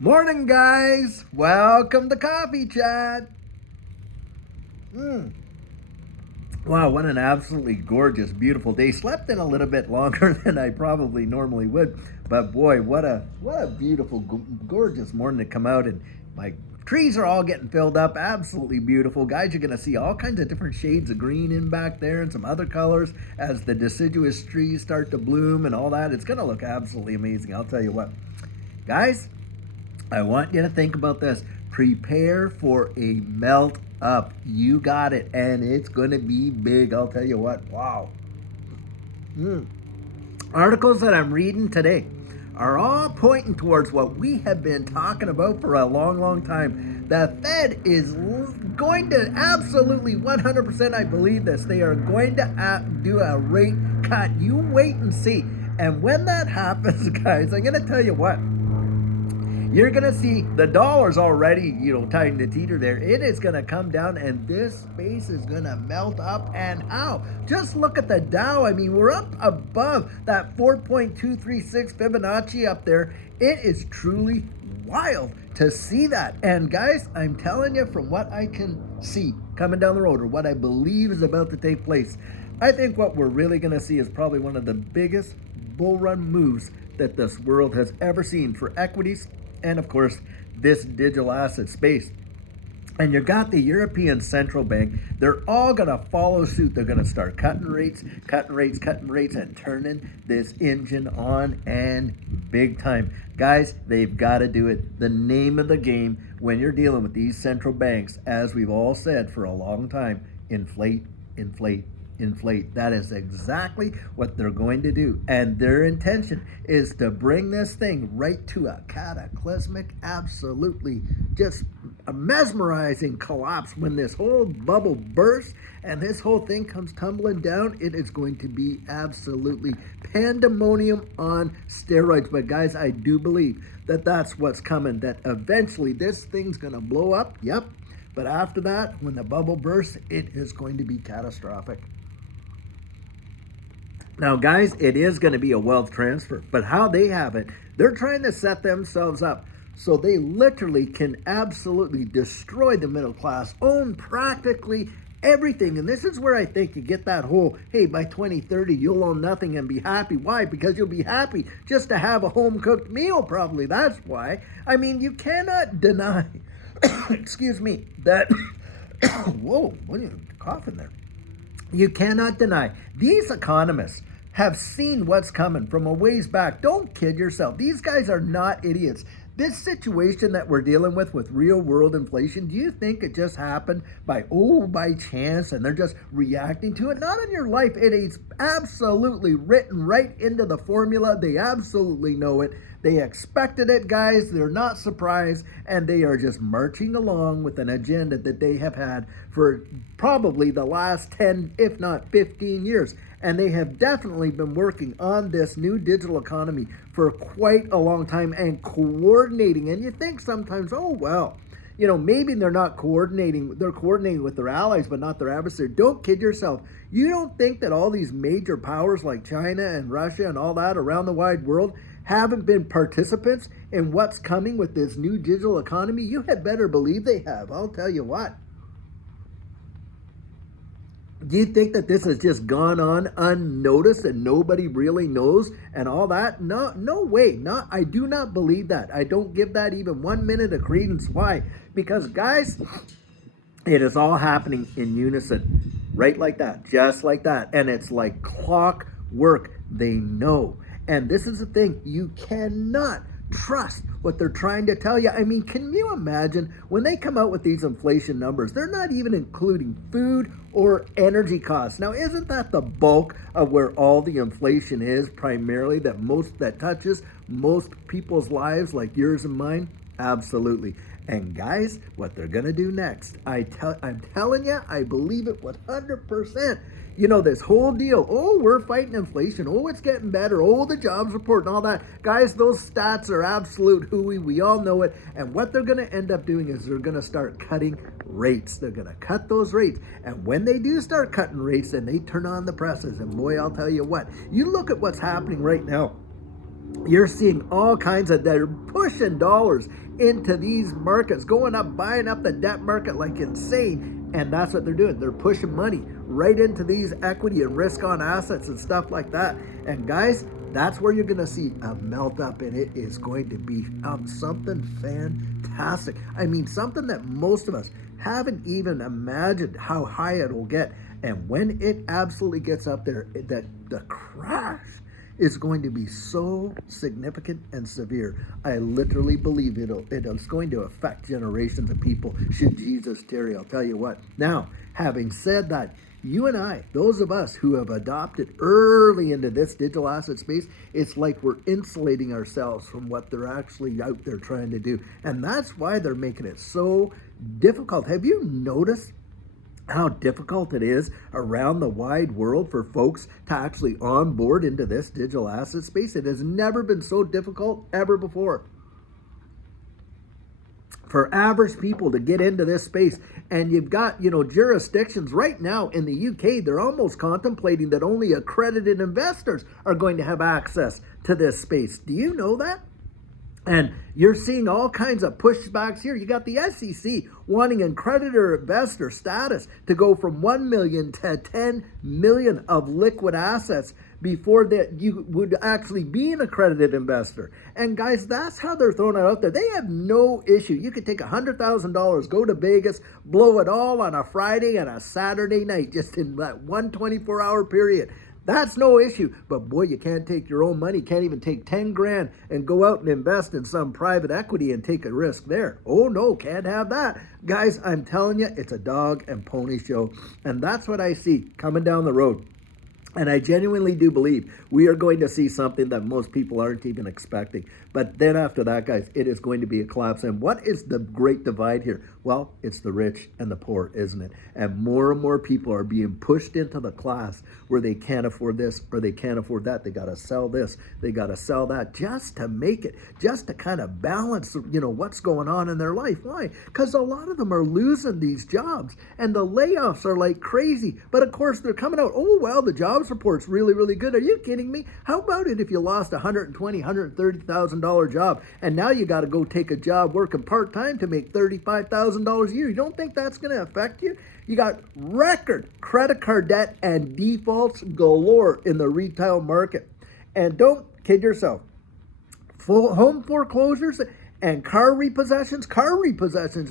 Morning, guys. Welcome to Coffee Chat. Wow, what an absolutely gorgeous, beautiful day. Slept in a little bit longer than I probably normally would, but boy, what a beautiful, gorgeous morning to come out and my trees are all getting filled up. Absolutely beautiful, guys. You're gonna see all kinds of different shades of green in back there and some other colors as the deciduous trees start to bloom and all that. It's gonna look absolutely amazing. I'll tell you what, guys. I want you to think about this. Prepare for a melt up. You got it. And it's going to be big. I'll tell you what. Wow. Mm. Articles that I'm reading today are all pointing towards what we have been talking about for a long, long time. The Fed is going to absolutely 100%, I believe this. They are going to do a rate cut. You wait and see. And when that happens, guys, I'm going to tell you what. You're going to see the dollar's already, tying the teeter there. It is going to come down and this space is going to melt up. And how? Just look at the Dow. I mean, we're up above that 4.236 Fibonacci up there. It is truly wild to see that. And guys, I'm telling you from what I can see coming down the road or what I believe is about to take place, I think what we're really going to see is probably one of the biggest bull run moves that this world has ever seen for equities and of course this digital asset space. And you got the European Central Bank. They're all going to follow suit. They're going to start cutting rates, and turning this engine on and big time. Guys, they've got to do it. The name of the game when you're dealing with these central banks, as we've all said for a long time, inflate, inflate, inflate. That is exactly what they're going to do. And their intention is to bring this thing right to a cataclysmic, absolutely just a mesmerizing collapse. When this whole bubble bursts and this whole thing comes tumbling down, it is going to be absolutely pandemonium on steroids. But guys, I do believe that that's what's coming, that eventually this thing's going to blow up. Yep. But after that, when the bubble bursts, it is going to be catastrophic. Now, guys, it is going to be a wealth transfer, but how they have it, they're trying to set themselves up so they literally can absolutely destroy the middle class, own practically everything. And this is where I think you get that whole, hey, by 2030, you'll own nothing and be happy. Why? Because you'll be happy just to have a home-cooked meal, probably. That's why. I mean, you cannot deny, excuse me, that, whoa, what are you coughing there? You cannot deny these economists have seen what's coming from a ways back. Don't kid yourself. These guys are not idiots. This situation that we're dealing with real world inflation, do you think it just happened by chance and they're just reacting to it? Not in your life. It is absolutely written right into the formula. They absolutely know it. They expected it, guys. They're not surprised, and they are just marching along with an agenda that they have had for probably the last 10, if not 15 years. And they have definitely been working on this new digital economy for quite a long time and coordinating. And you think sometimes, oh, well, maybe they're not coordinating. They're coordinating with their allies, but not their adversary. Don't kid yourself. You don't think that all these major powers like China and Russia and all that around the wide world haven't been participants in what's coming with this new digital economy? You had better believe they have. I'll tell you what. Do you think that this has just gone on unnoticed and nobody really knows and all that? No, no way. I do not believe that. I don't give that even 1 minute of credence. Why? Because, guys, it is all happening in unison, right like that, just like that. And it's like clockwork. They know. And this is the thing. You cannot trust what they're trying to tell you. I mean, can you imagine when they come out with these inflation numbers? They're not even including food or energy costs. Now, isn't that the bulk of where all the inflation is primarily, that touches most people's lives like yours and mine? Absolutely. And guys, what they're going to do next, I'm telling you, I believe it 100%. This whole deal, oh, we're fighting inflation, oh, it's getting better, oh, the jobs report and all that. Guys, those stats are absolute hooey. We all know it. And what they're going to end up doing is they're going to start cutting rates. They're going to cut those rates. And when they do start cutting rates, then they turn on the presses. And boy, I'll tell you what, you look at what's happening right now. You're seeing all kinds of, they're pushing dollars into these markets, going up, buying up the debt market like insane. And that's what they're doing. They're pushing money right into these equity and risk on assets and stuff like that. And guys, that's where you're going to see a melt up, and it is going to be something fantastic. I mean, something that most of us haven't even imagined how high it will get. And when it absolutely gets up there, the crash is going to be so significant and severe. I literally believe it's going to affect generations of people should Jesus tarry. I'll tell you what. Now, having said that, you and I, those of us who have adopted early into this digital asset space, it's like we're insulating ourselves from what they're actually out there trying to do. And that's why they're making it so difficult. Have you noticed how difficult it is around the wide world for folks to actually onboard into this digital asset space? It has never been so difficult ever before for average people to get into this space. And you've got, jurisdictions right now in the UK, they're almost contemplating that only accredited investors are going to have access to this space. Do you know that? And you're seeing all kinds of pushbacks here. You got the SEC wanting accredited investor status to go from 1 million to 10 million of liquid assets before that you would actually be an accredited investor. And guys, that's how they're throwing it out there. They have no issue. You could take $100,000, go to Vegas, blow it all on a Friday and a Saturday night, just in that 1 24-hour period. That's no issue. But boy, you can't take your own money. Can't even take 10 grand and go out and invest in some private equity and take a risk there. Oh no, can't have that. Guys, I'm telling you, it's a dog and pony show. And that's what I see coming down the road. And I genuinely do believe we are going to see something that most people aren't even expecting. But then after that, guys, it is going to be a collapse. And what is the great divide here? Well, it's the rich and the poor, isn't it? And more people are being pushed into the class where they can't afford this or they can't afford that. They got to sell this. They got to sell that just to make it, just to kind of balance, what's going on in their life. Why? Because a lot of them are losing these jobs and the layoffs are like crazy. But of course, they're coming out, oh, well, the jobs report's really, really good. Are you kidding me? How about it if you lost $120,000, $130,000 job and now you got to go take a job working part-time to make $35,000 a year? You don't think that's going to affect you? You got record credit card debt and defaults galore in the retail market. And don't kid yourself. Full home foreclosures and car repossessions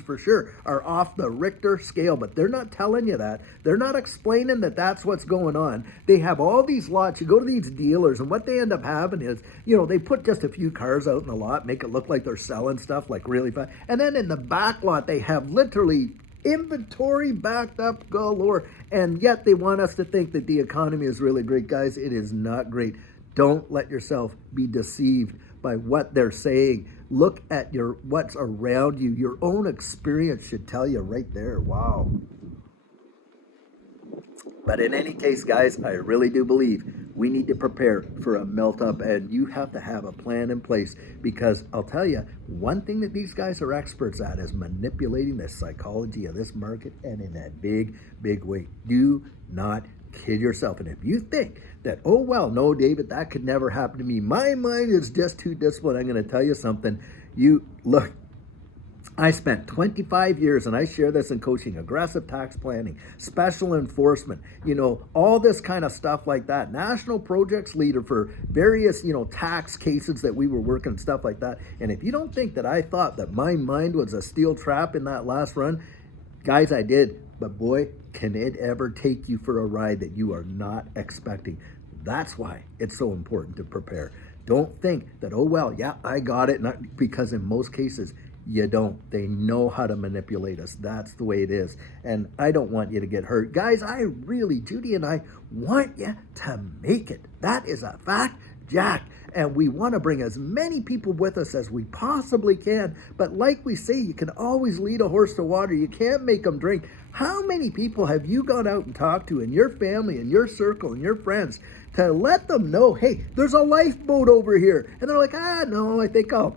for sure are off the Richter scale, but they're not telling you that. They're not explaining that that's what's going on. They have all these lots. You go to these dealers, and what they end up having is, they put just a few cars out in the lot, make it look like they're selling stuff like really fast. And then in the back lot, they have literally inventory backed up galore. And yet they want us to think that the economy is really great. Guys, it is not great. Don't let yourself be deceived by what they're saying. Look at what's around you. Your own experience should tell you right there. Wow. But in any case, guys, I really do believe we need to prepare for a melt up, and you have to have a plan in place, because I'll tell you, one thing that these guys are experts at is manipulating the psychology of this market, and in that big way. Do not kid yourself. And if you think that, oh, well, no, David, that could never happen to me, my mind is just too disciplined, I'm going to tell you something. Look, I spent 25 years, and I share this in coaching, aggressive tax planning, special enforcement, all this kind of stuff like that. National projects leader for various, tax cases that we were working and stuff like that. And if you don't think that I thought that my mind was a steel trap in that last run, guys, I did. But boy, can it ever take you for a ride that you are not expecting. That's why it's so important to prepare. Don't think that, oh, well, yeah, I got it. Because in most cases, you don't. They know how to manipulate us. That's the way it is. And I don't want you to get hurt. Guys, Judy and I want you to make it. That is a fact, Jack. And we want to bring as many people with us as we possibly can. But like we say, you can always lead a horse to water. You can't make them drink. How many people have you gone out and talked to in your family, in your circle, in your friends, to let them know, hey, there's a lifeboat over here? And they're like, no, I think I'll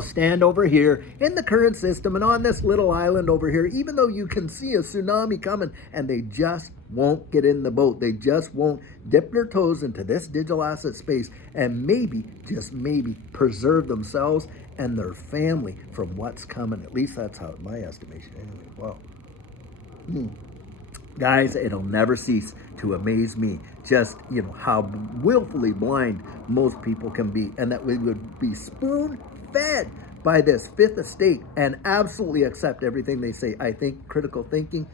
stand over here in the current system and on this little island over here, even though you can see a tsunami coming, and they just won't get in the boat. They just won't dip their toes into this digital asset space and maybe, just maybe, preserve themselves and their family from what's coming. At least that's how my estimation. Anyway, well, guys, it'll never cease to amaze me just, how willfully blind most people can be, and that we would be spoon fed by this fifth estate and absolutely accept everything they say. I think critical thinking,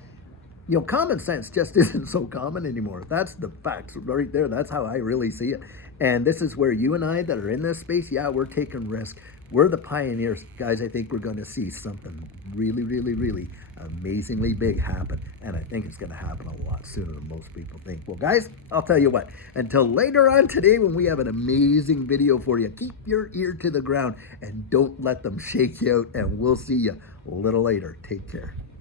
common sense just isn't so common anymore. That's the facts right there. That's how I really see it. And this is where you and I that are in this space, yeah, we're taking risks. We're the pioneers. Guys, I think we're going to see something really, really, really amazingly big happen. And I think it's going to happen a lot sooner than most people think. Well, guys, I'll tell you what, until later on today when we have an amazing video for you, keep your ear to the ground and don't let them shake you out. And we'll see you a little later. Take care.